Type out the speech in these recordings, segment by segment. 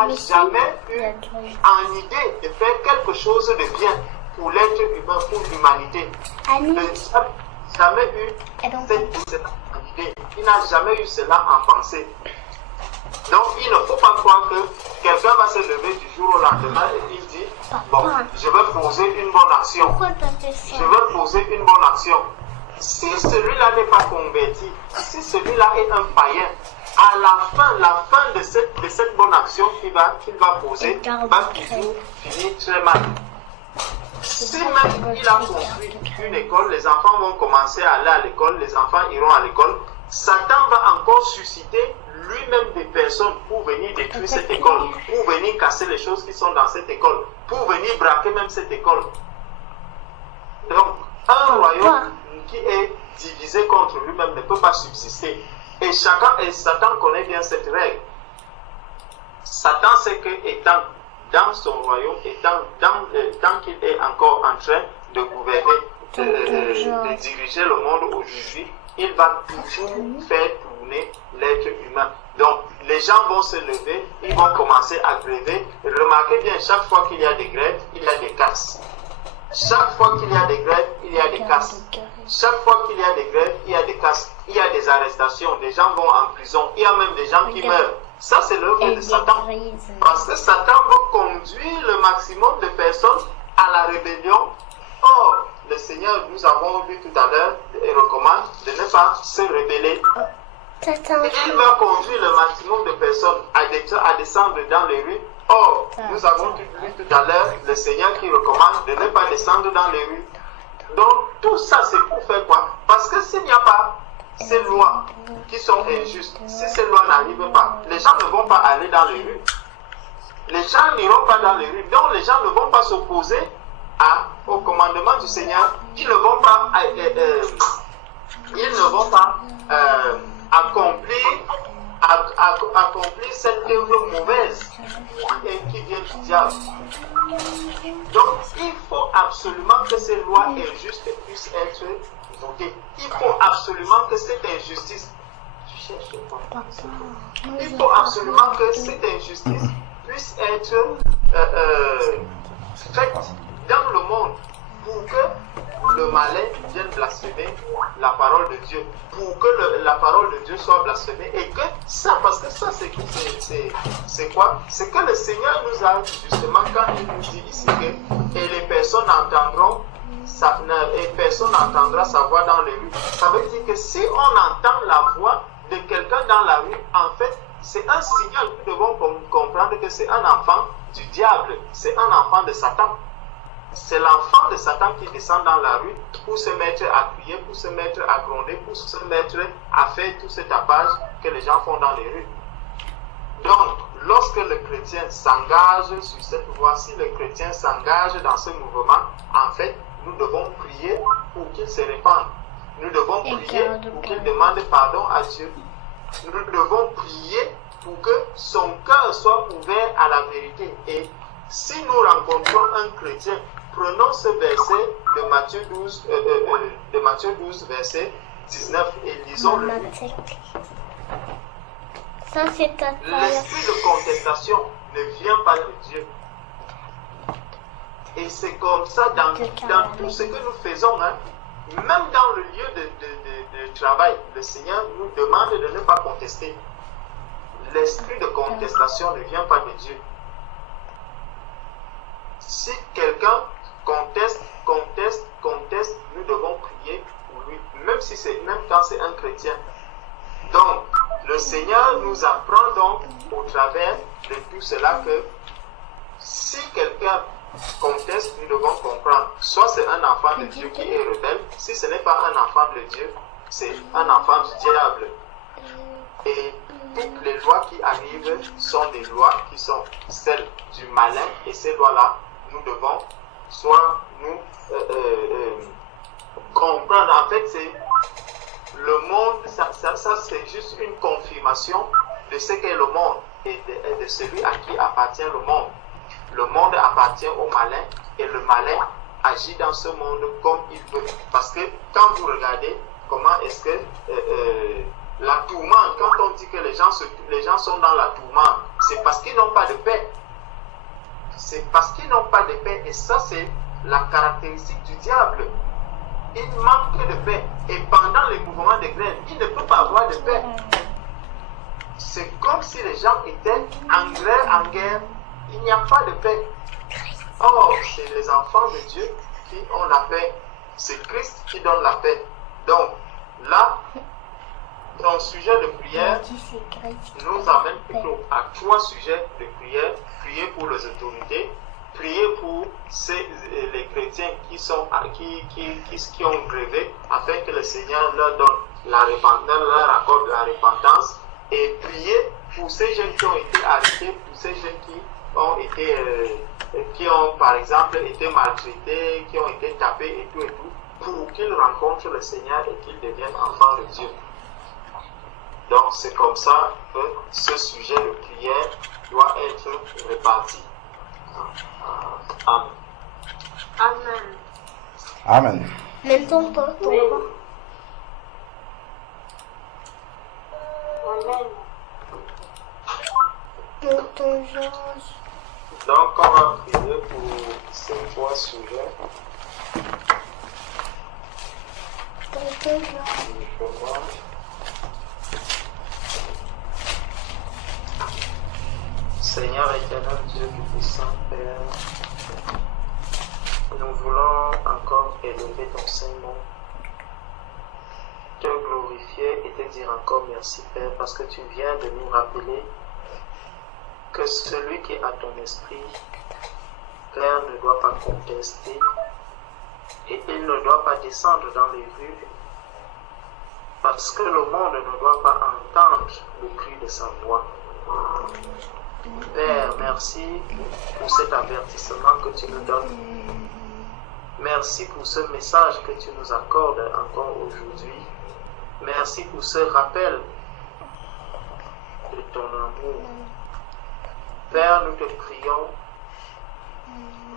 n'a jamais eu en idée de faire quelque chose de bien pour l'être humain, pour l'humanité. Il n'a jamais eu cette idée. Il n'a jamais eu cela en pensée. Donc il ne faut pas croire que quelqu'un va se lever du jour au lendemain et il dit bon, je vais poser une bonne action. Je vais poser une bonne action. Si celui-là n'est pas converti, si celui-là est un païen, à la fin de cette bonne action qu'il va poser, va toujours finir très mal. Si même il a construit une école, les enfants vont commencer à aller à l'école, les enfants iront à l'école, Satan va encore susciter lui-même des personnes pour venir détruire cette école, pour venir casser les choses qui sont dans cette école, pour venir braquer même cette école. Donc, un royaume qui est divisé contre lui-même ne peut pas subsister. Et Satan connaît bien cette règle. Satan sait que étant dans son royaume, tant qu'il est encore en train de gouverner, de diriger le monde aujourd'hui, il va toujours faire tourner l'être humain. Donc, les gens vont se lever, ils vont commencer à gréver. Remarquez bien, chaque fois qu'il y a des grèves, il y a des casses. Chaque fois qu'il y a des grèves, il y a des casses. Chaque fois qu'il y a des grèves, il y a des casses. Il y a des arrestations, des gens vont en prison. Il y a même des gens qui meurent. Ça, c'est l'œuvre de Satan. Parce que Satan veut conduire le maximum de personnes à la rébellion. Or, le Seigneur, nous avons vu tout à l'heure, et recommande de ne pas se rebeller. Il va conduire le maximum de personnes à descendre dans les rues. Or, nous avons vu tout à l'heure le Seigneur qui recommande de ne pas descendre dans les rues. Donc, tout ça, c'est pour faire quoi? Parce que s'il n'y a pas ces lois qui sont injustes, si ces lois n'arrivent pas, les gens ne vont pas aller dans les rues. Les gens n'iront pas dans les rues. Donc, les gens ne vont pas s'opposer au commandement du Seigneur. Ils ne vont pas, accomplir cette œuvre mauvaise qui vient du diable. Donc, il faut absolument que ces lois injustes puissent être votées. Il faut absolument que cette injustice, puisse être faite dans le monde pour que le malin vienne blasphémer la parole de Dieu, pour que la parole de Dieu soit blasphémée, et que ça, parce que ça c'est quoi? C'est que le Seigneur nous a justement, quand il nous dit ici que et les personnes entendront personne n'entendra sa voix dans les rues. Ça veut dire que si on entend la voix de quelqu'un dans la rue, en fait, c'est un signal que nous devons comprendre que c'est un enfant du diable, c'est un enfant de Satan. C'est l'enfant de Satan qui descend dans la rue pour se mettre à crier, pour se mettre à gronder, pour se mettre à faire tout ce tapage que les gens font dans les rues. Donc, lorsque le chrétien s'engage sur cette voie, si le chrétien s'engage dans ce mouvement, en fait, nous devons prier pour qu'il se répande. Nous devons prier pour qu'il demande pardon à Dieu. Nous devons prier pour que son cœur soit ouvert à la vérité. Et si nous rencontrons un chrétien, prenons ce verset de Matthieu 12, verset 19 et lisons-le. L'esprit de contestation ne vient pas de Dieu. Et c'est comme ça dans tout ce que nous faisons, hein. Même dans le lieu de travail, le Seigneur nous demande de ne pas contester. L'esprit de contestation ne vient pas de Dieu. Si quelqu'un conteste, nous devons prier pour lui, même quand c'est un chrétien. Donc, le Seigneur nous apprend donc au travers de tout cela que si quelqu'un conteste, nous devons comprendre. Soit c'est un enfant de Dieu qui est rebelle, si ce n'est pas un enfant de Dieu, c'est un enfant du diable. Et toutes les lois qui arrivent sont des lois qui sont celles du malin, et ces lois-là, nous devons soit nous comprendre. En fait, c'est le monde, ça c'est juste une confirmation de ce qu'est le monde et de celui à qui appartient le monde. Le monde appartient au malin et le malin agit dans ce monde comme il veut. Parce que quand vous regardez comment est-ce que la tourmente, quand on dit que les gens sont dans la tourmente, c'est parce qu'ils n'ont pas de paix. C'est parce qu'ils n'ont pas de paix. Et ça, c'est la caractéristique du diable. Il manque de paix. Et pendant les mouvements de grève, il ne peut pas avoir de paix. C'est comme si les gens étaient en guerre. Il n'y a pas de paix. Or, c'est les enfants de Dieu qui ont la paix. C'est Christ qui donne la paix. Donc, là, ton sujet de prière nous amène plutôt à 3 sujets de prière. Prier pour les autorités, prier pour les chrétiens qui ont grévé, afin que le Seigneur leur donne la repentance, leur accorde la repentance, et prier pour ces jeunes qui ont été arrêtés, pour ces jeunes qui ont par exemple été maltraités, qui ont été tapés et tout, pour qu'ils rencontrent le Seigneur et qu'ils deviennent enfants de Dieu. Donc c'est comme ça que ce sujet de prière doit être réparti. Amen. Amen. Amen. Même ton pas. Amen. Donc on va prier pour ces 3 sujets. Seigneur éternel, Dieu tout-puissant, Père, nous voulons encore élever ton Saint-Nom, te glorifier et te dire encore merci, Père, parce que tu viens de nous rappeler que celui qui a ton esprit, Père, ne doit pas contester et il ne doit pas descendre dans les rues parce que le monde ne doit pas entendre le cri de sa voix. Père, merci pour cet avertissement que tu nous donnes. Merci pour ce message que tu nous accordes encore aujourd'hui. Merci pour ce rappel de ton amour. Père, nous te prions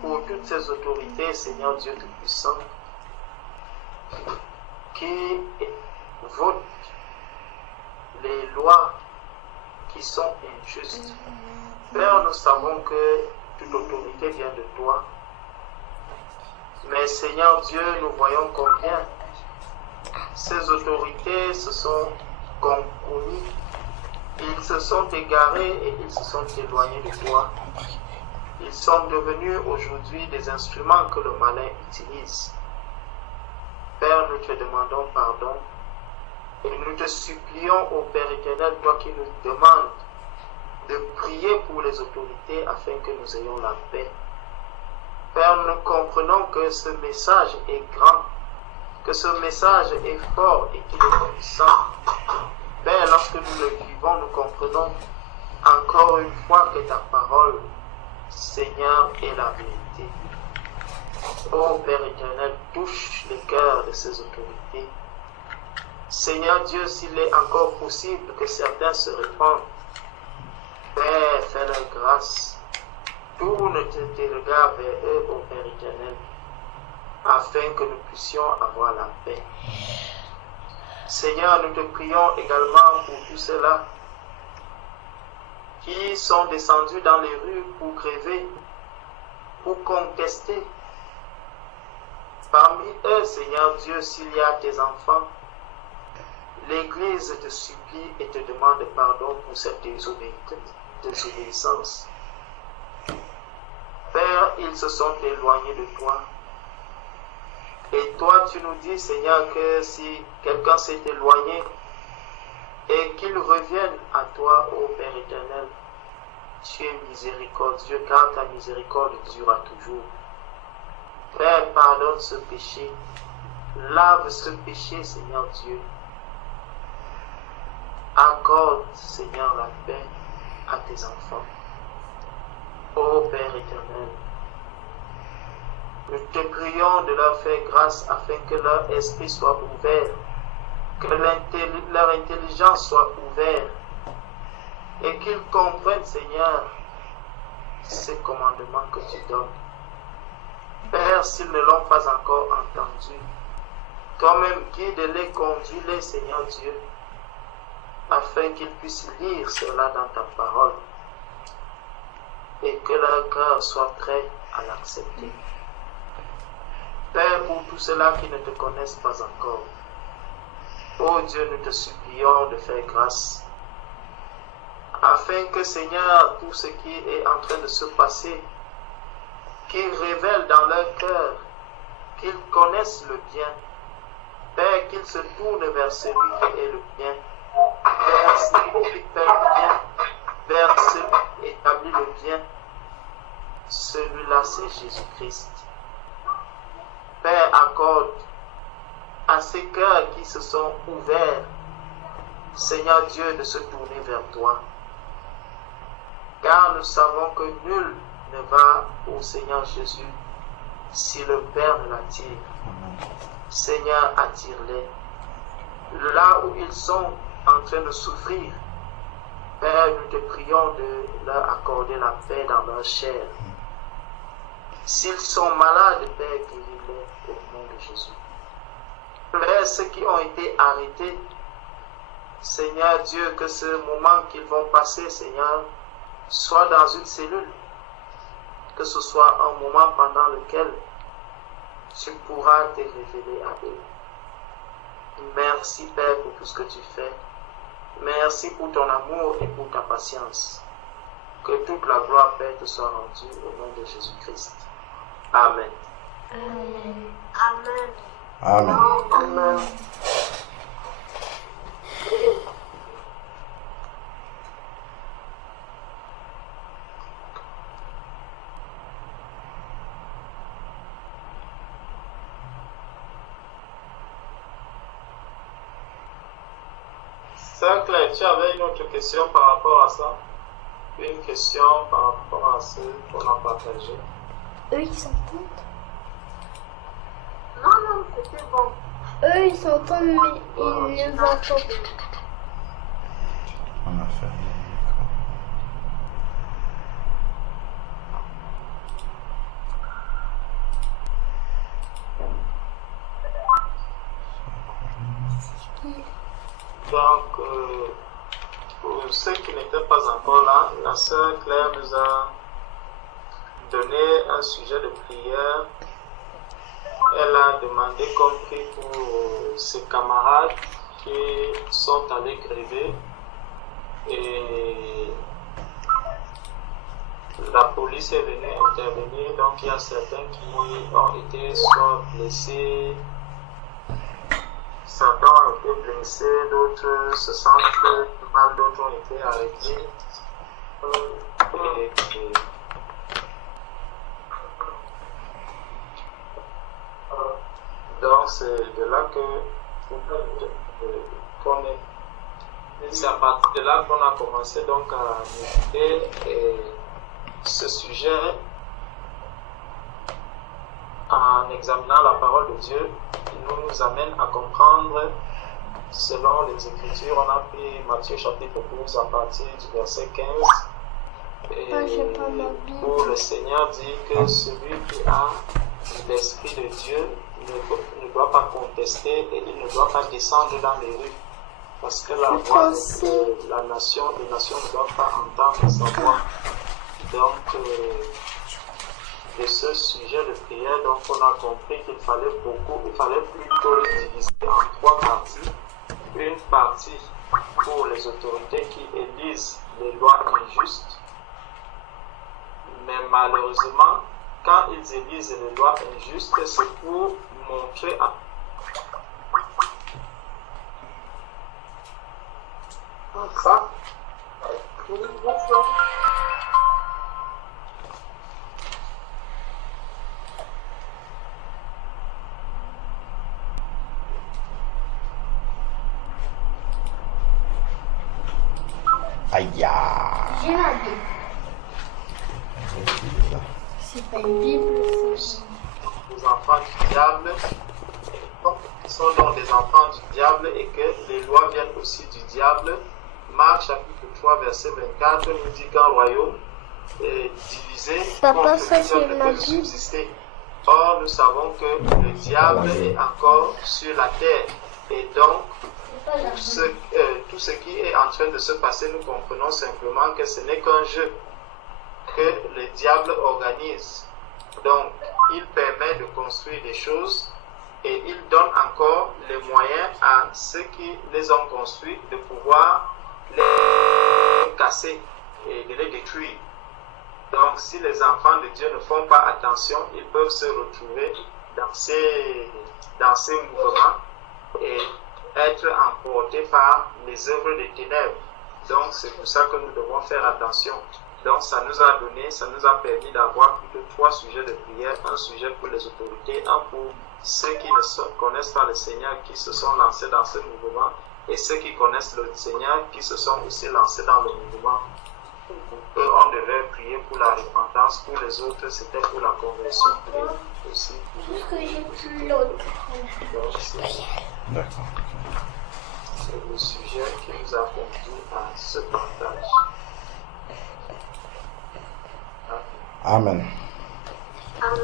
pour toutes ces autorités, Seigneur Dieu Tout-Puissant, qui votent les lois qui sont injustes. Père, nous savons que toute autorité vient de toi. Mais Seigneur Dieu, nous voyons combien ces autorités se sont compromis. Ils se sont égarés et ils se sont éloignés de toi. Ils sont devenus aujourd'hui des instruments que le malin utilise. Père, nous te demandons pardon et nous te supplions, ô Père éternel, toi qui nous demandes de prier pour les autorités afin que nous ayons la paix. Père, nous comprenons que ce message est grand, que ce message est fort et qu'il est puissant. Père, lorsque nous le vivons, nous comprenons encore une fois que ta parole, Seigneur, est la vérité. Ô Père éternel, touche les cœurs de ces autorités. Seigneur Dieu, s'il est encore possible que certains se répandent, Père, fais-leur grâce. Tourne tes regards vers eux, ô Père éternel, afin que nous puissions avoir la paix. Seigneur, nous te prions également pour tous ceux-là qui sont descendus dans les rues pour crever, pour contester. Parmi eux, Seigneur Dieu, s'il y a tes enfants, l'Église te supplie et te demande pardon pour cette désobéissance. Père, ils se sont éloignés de toi. Et toi, tu nous dis, Seigneur, que si quelqu'un s'est éloigné et qu'il revienne à toi, ô Père éternel, tu es miséricordieux, car ta miséricorde durera toujours. Père, pardonne ce péché, lave ce péché, Seigneur Dieu. Accorde, Seigneur, la paix à tes enfants. Ô Père éternel, nous te prions de leur faire grâce afin que leur esprit soit ouvert, que leur intelligence soit ouverte et qu'ils comprennent, Seigneur, ces commandements que tu donnes. Père, s'ils ne l'ont pas encore entendu, toi-même guide-les, conduis-les, Seigneur Dieu, afin qu'ils puissent lire cela dans ta parole et que leur cœur soit prêt à l'accepter. Père, pour tous ceux-là qui ne te connaissent pas encore, ô Dieu, nous te supplions de faire grâce, afin que, Seigneur, tout ce qui est en train de se passer, qu'ils révèlent dans leur cœur, qu'ils connaissent le bien. Père, qu'ils se tournent vers celui qui est le bien, vers celui qui fait le bien, vers celui qui établit le bien. Celui-là, c'est Jésus-Christ. Père, accorde à ces cœurs qui se sont ouverts, Seigneur Dieu, de se tourner vers toi. Car nous savons que nul ne va au Seigneur Jésus si le Père ne l'attire. Seigneur, attire-les. Là où ils sont en train de souffrir, Père, nous te prions de leur accorder la paix dans leur chair. S'ils sont malades, Père, guéris-les au nom de Jésus. Père, ceux qui ont été arrêtés, Seigneur Dieu, que ce moment qu'ils vont passer, Seigneur, soit dans une cellule, que ce soit un moment pendant lequel tu pourras te révéler à eux. Merci, Père, pour tout ce que tu fais. Merci pour ton amour et pour ta patience. Que toute la gloire, Père, te soit rendue au nom de Jésus-Christ. Amen. Amen. Amen. Amen. Sœur Claire, tu avais une autre question par rapport à ça? Une question par rapport à ce qu'on a partagé? Eux, ils s'entendent. Non, c'était bon. Eux, ils s'entendent, mais ils nous entendent. On a fait. Donc, pour ceux qui n'étaient pas encore là, la sœur Claire nous a donné un sujet de prière. Elle a demandé comme prix pour ses camarades qui sont allés gréver et la police est venue intervenir. Donc, il y a certains qui ont été soit blessés, certains ont été blessés, d'autres se sentent mal, d'autres ont été arrêtés. Donc c'est de là qu'on est. C'est à partir de là qu'on a commencé donc à méditer et ce sujet en examinant la parole de Dieu nous amène à comprendre selon les Écritures. On a pris Matthieu chapitre 12 à partir du verset 15 et où le Seigneur dit que celui qui a l'Esprit de Dieu ne doit pas contester et il ne doit pas descendre dans les rues parce que la voix de les nations ne doivent pas entendre sa voix. Donc de ce sujet de prière, donc on a compris qu'il fallait plutôt diviser en trois parties. Une partie pour les autorités qui élisent les lois injustes, mais malheureusement, quand ils élisent les lois injustes, c'est pour montrer à ça. Aïe. J'ai la Bible. C'est pas une Bible, c'est... Les enfants du diable sont donc des enfants du diable et que les lois viennent aussi du diable. Marc chapitre 3 verset 24 nous dit qu'un royaume est divisé Papa, contre ça, c'est ne ma peut Bible. subsister. Or nous savons que le diable est encore sur la terre et donc tout ce qui est en train de se passer, nous comprenons simplement que ce n'est qu'un jeu que le diable organise. Donc, il permet de construire des choses et il donne encore les moyens à ceux qui les ont construits de pouvoir les casser et de les détruire. Donc, si les enfants de Dieu ne font pas attention, ils peuvent se retrouver dans ces mouvements et être emportés par les œuvres des ténèbres. Donc, c'est pour ça que nous devons faire attention. Donc, ça nous a permis d'avoir plutôt 3 sujets de prière. Un sujet pour les autorités, un pour ceux qui ne connaissent pas le Seigneur, qui se sont lancés dans ce mouvement, et ceux qui connaissent le Seigneur, qui se sont aussi lancés dans le mouvement. Eux, on devait prier pour la repentance. Pour les autres, c'était pour la conversion aussi. D'accord. C'est le sujet qui nous a conduit à ce partage. Amen. Amen.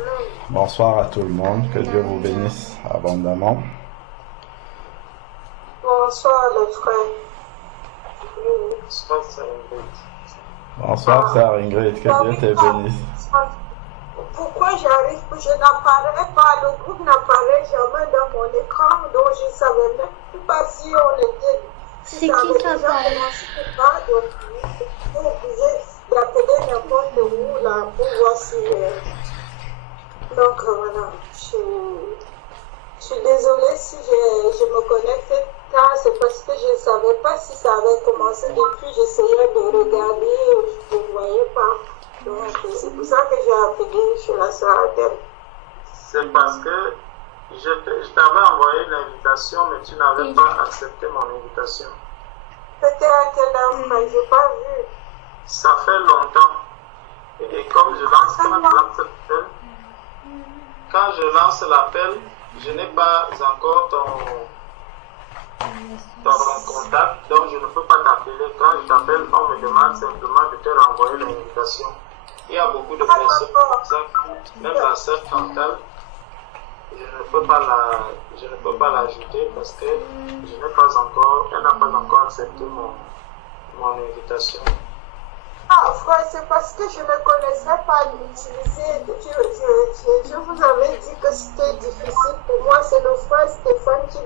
Bonsoir à tout le monde. Que Dieu vous bénisse abondamment. Bonsoir les frères. Bonsoir, Sœur Ingrid. Bonsoir, Sœur Ingrid. Que Dieu te bénisse. Pourquoi je n'apparais pas, le groupe n'apparaît jamais dans mon écran, donc je ne savais même pas si on était. C'est qui qui apparaît? Donc, je suis obligée d'appeler n'importe où là pour voir si. Donc voilà, je suis désolée si je me connecte tard, c'est parce que je ne savais pas si ça avait commencé depuis, j'essayais de regarder, je ne voyais pas. Donc c'est pour ça que j'ai appelé chez la sœur Adèle. C'est parce que je t'avais envoyé l'invitation, mais tu n'avais pas accepté mon invitation. C'était à quelle heure? Je n'ai pas vu. Ça fait longtemps. Et comme quand je lance l'appel, je n'ai pas encore ton contact, donc je ne peux pas t'appeler. Quand je t'appelle, on me demande simplement de te renvoyer l'invitation. Il y a beaucoup de personnes comme ça, même la sœur Chantal, je ne peux pas l'ajouter parce que elle n'a pas encore accepté mon invitation. Ah, frère, c'est parce que je ne connaissais pas l'utiliser. Je vous avais dit que c'était difficile pour moi. C'est le frère Stéphane qui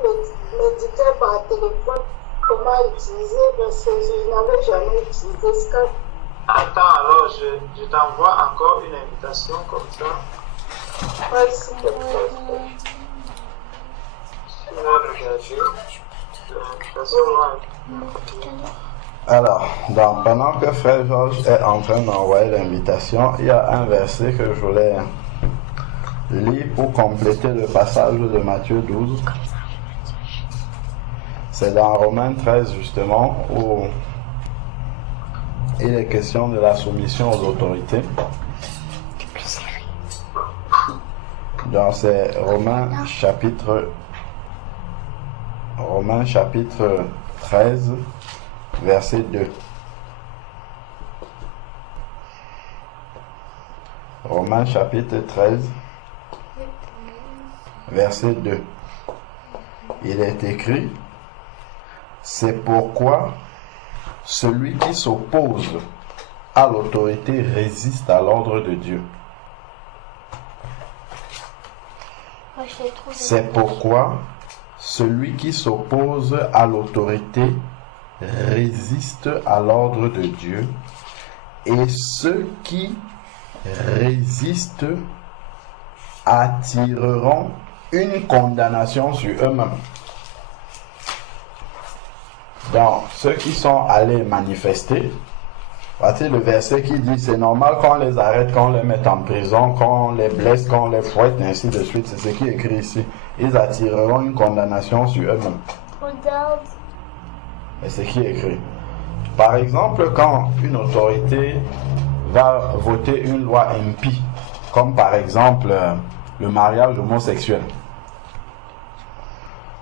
m'indiquait par téléphone comment utiliser, parce que je n'avais jamais utilisé Skype. Attends, alors je t'envoie encore une invitation comme ça. Oui, s'il te plaît. Tu vas regarder. L'invitation Alors, pendant que Frère Georges est en train d'envoyer l'invitation, il y a un verset que je voulais lire pour compléter le passage de Matthieu 12. C'est dans Romains 13 justement, où il est question de la soumission aux autorités. Donc c'est Romains chapitre 13, verset 2. Romains chapitre 13, verset 2. Il est écrit: c'est pourquoi celui qui s'oppose à l'autorité résiste à l'ordre de Dieu. C'est pourquoi celui qui s'oppose à l'autorité résiste à l'ordre de Dieu, et ceux qui résistent attireront une condamnation sur eux-mêmes. Donc, ceux qui sont allés manifester, voici le verset qui dit: c'est normal qu'on les arrête, qu'on les mette en prison, qu'on les blesse, qu'on les fouette, ainsi de suite. C'est ce qui est écrit ici. Ils attireront une condamnation sur eux-mêmes. Regarde. Et c'est ce qui est écrit. Par exemple, quand une autorité va voter une loi impie, comme par exemple le mariage homosexuel,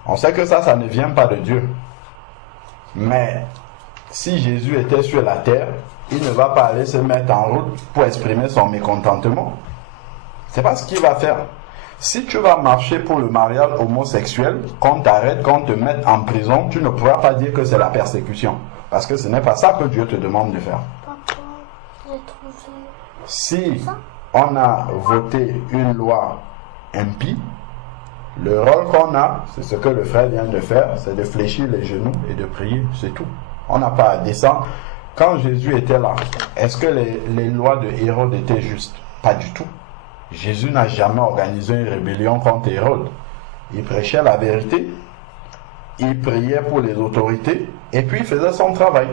on sait que ça ne vient pas de Dieu. Mais si Jésus était sur la terre, il ne va pas aller se mettre en route pour exprimer son mécontentement. C'est pas ce qu'il va faire. Si tu vas marcher pour le mariage homosexuel, qu'on t'arrête, qu'on te mette en prison, tu ne pourras pas dire que c'est la persécution. Parce que ce n'est pas ça que Dieu te demande de faire. Papa, j'ai trouvé. si on a voté une loi impie, le rôle qu'on a, c'est ce que le frère vient de faire, c'est de fléchir les genoux et de prier, c'est tout. On n'a pas à descendre. Quand Jésus était là, est-ce que les lois de Hérode étaient justes? Pas du tout. Jésus n'a jamais organisé une rébellion contre Hérode. Il prêchait la vérité, il priait pour les autorités, et puis il faisait son travail.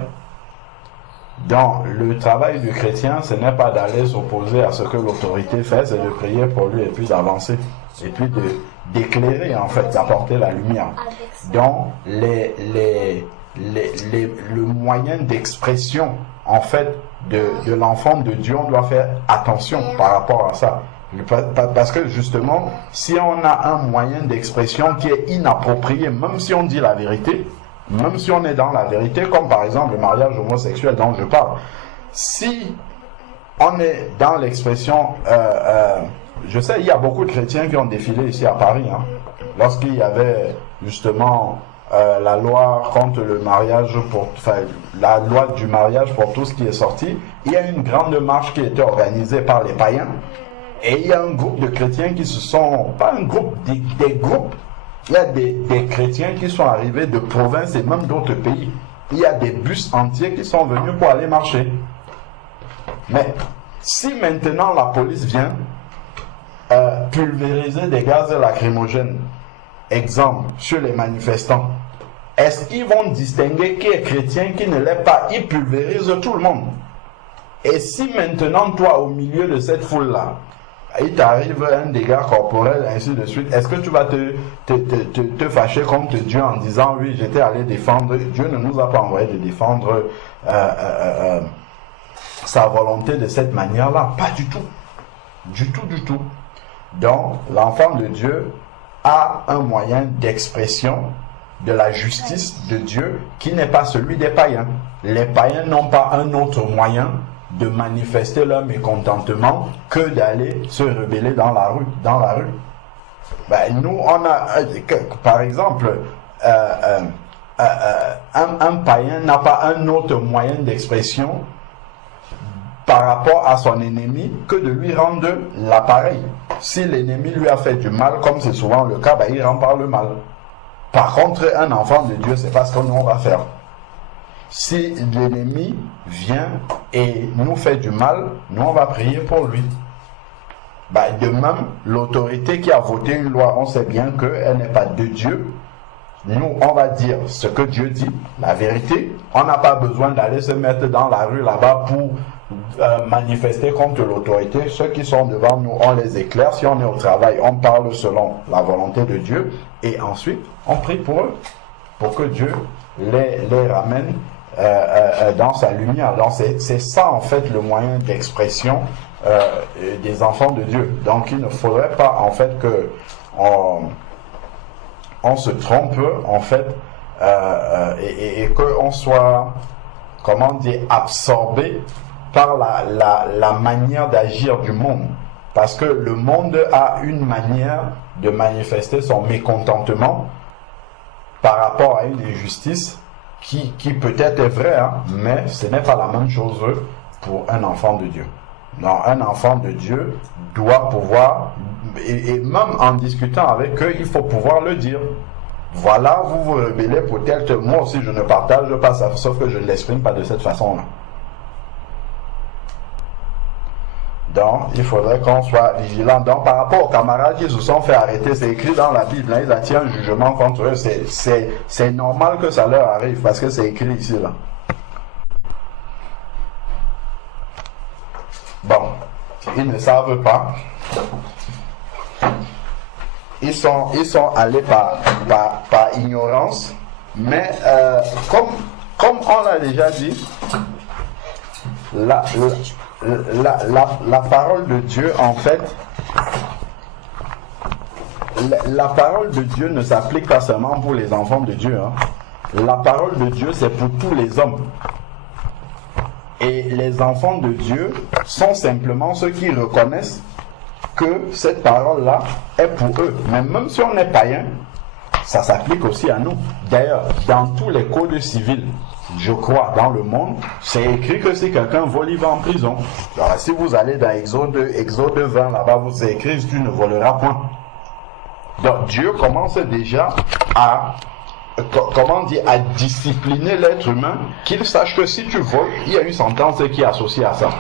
Donc, le travail du chrétien, ce n'est pas d'aller s'opposer à ce que l'autorité fait, c'est de prier pour lui et puis d'avancer. Et puis d'éclairer, en fait, d'apporter la lumière. Donc, le moyen d'expression, en fait, de l'enfant de Dieu, on doit faire attention par rapport à ça. Parce que justement, si on a un moyen d'expression qui est inapproprié, même si on dit la vérité, même si on est dans la vérité, comme par exemple le mariage homosexuel dont je parle, si on est dans l'expression, je sais, il y a beaucoup de chrétiens qui ont défilé ici à Paris, hein, lorsqu'il y avait justement la loi contre le mariage, la loi du mariage pour tout ce qui est sorti, il y a une grande marche qui a été organisée par les païens, et il y a un groupe de chrétiens qui se sont, pas un groupe, des groupes, il y a des chrétiens qui sont arrivés de provinces et même d'autres pays. Il y a des bus entiers qui sont venus pour aller marcher. Mais si maintenant la police vient pulvériser des gaz lacrymogènes, exemple, sur les manifestants, est-ce qu'ils vont distinguer qui est chrétien, qui ne l'est pas? Ils pulvérisent tout le monde. Et si maintenant, toi, au milieu de cette foule-là, il t'arrive un dégât corporel, ainsi de suite, est-ce que tu vas te fâcher contre Dieu en disant, oui, j'étais allé défendre, Dieu ne nous a pas envoyé de défendre sa volonté de cette manière-là? Pas du tout. Du tout, du tout. Donc, l'enfant de Dieu a un moyen d'expression de la justice de Dieu qui n'est pas celui des païens. Les païens n'ont pas un autre moyen de manifester leur mécontentement que d'aller se rebeller dans la rue. Ben, nous, on a, par exemple, un païen n'a pas un autre moyen d'expression par rapport à son ennemi que de lui rendre l'appareil. Si l'ennemi lui a fait du mal, comme c'est souvent le cas, ben, il rend par le mal. Par contre, un enfant de Dieu, c'est pas ce que nous on va faire. Si l'ennemi vient et nous fait du mal, nous on va prier pour lui. Ben, de même, l'autorité qui a voté une loi, on sait bien qu'elle n'est pas de Dieu. Nous, on va dire ce que Dieu dit, la vérité. On n'a pas besoin d'aller se mettre dans la rue là-bas pour manifester contre l'autorité. Ceux qui sont devant nous, on les éclaire. Si on est au travail, on parle selon la volonté de Dieu. Et ensuite, on prie pour eux, pour que Dieu les ramène dans sa lumière. Donc c'est ça en fait le moyen d'expression des enfants de Dieu. Donc il ne faudrait pas en fait que on se trompe en fait et qu'on soit, comment dire, absorbé par la manière d'agir du monde. Parce que le monde a une manière de manifester son mécontentement par rapport à une injustice qui peut-être est vraie, hein, mais ce n'est pas la même chose pour un enfant de Dieu. Donc, un enfant de Dieu doit pouvoir, et même en discutant avec eux, il faut pouvoir le dire. Voilà, vous vous rebellez pour tel, moi aussi je ne partage pas ça, sauf que je ne l'exprime pas de cette façon-là. Donc, il faudrait qu'on soit vigilant. Donc, par rapport aux camarades qui se sont fait arrêter, c'est écrit dans la Bible, hein, ils attirent un jugement contre eux. C'est normal que ça leur arrive, parce que c'est écrit ici, là. Bon, ils ne savent pas. Ils sont allés par ignorance, mais comme on l'a déjà dit, la parole de Dieu, en fait, la parole de Dieu ne s'applique pas seulement pour les enfants de Dieu. Hein. La parole de Dieu, c'est pour tous les hommes. Et les enfants de Dieu sont simplement ceux qui reconnaissent que cette parole-là est pour eux. Mais même si on est païen, ça s'applique aussi à nous. D'ailleurs, dans tous les codes civils, je crois, dans le monde, c'est écrit que si quelqu'un vole, il va en prison. Alors, si vous allez dans Exode 20, là-bas, vous écrit, tu ne voleras point. Donc, Dieu commence déjà à discipliner l'être humain, qu'il sache que si tu voles, il y a une sentence qui est associée à ça.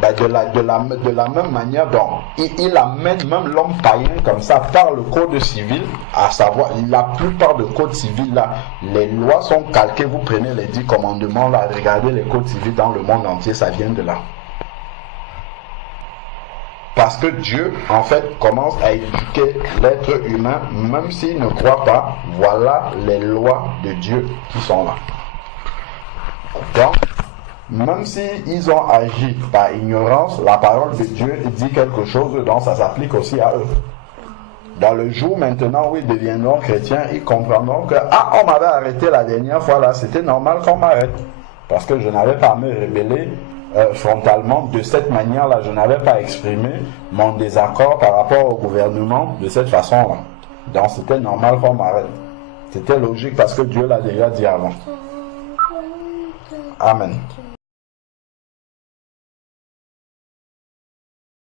Ben de la même manière, donc, il amène même l'homme païen comme ça par le code civil, à savoir la plupart des codes civils là, les lois sont calquées. Vous prenez les 10 commandements là, regardez les codes civils dans le monde entier, ça vient de là. Parce que Dieu, en fait, commence à éduquer l'être humain, même s'il ne croit pas. Voilà les lois de Dieu qui sont là. Donc, même s'ils ont agi par ignorance, la parole de Dieu dit quelque chose, donc ça s'applique aussi à eux. Dans le jour maintenant où ils deviendront chrétiens, ils comprendront que on m'avait arrêté la dernière fois là, c'était normal qu'on m'arrête. Parce que je n'avais pas à me rébeller frontalement de cette manière-là, je n'avais pas exprimé mon désaccord par rapport au gouvernement de cette façon-là. Donc c'était normal qu'on m'arrête. C'était logique parce que Dieu l'a déjà dit avant. Amen.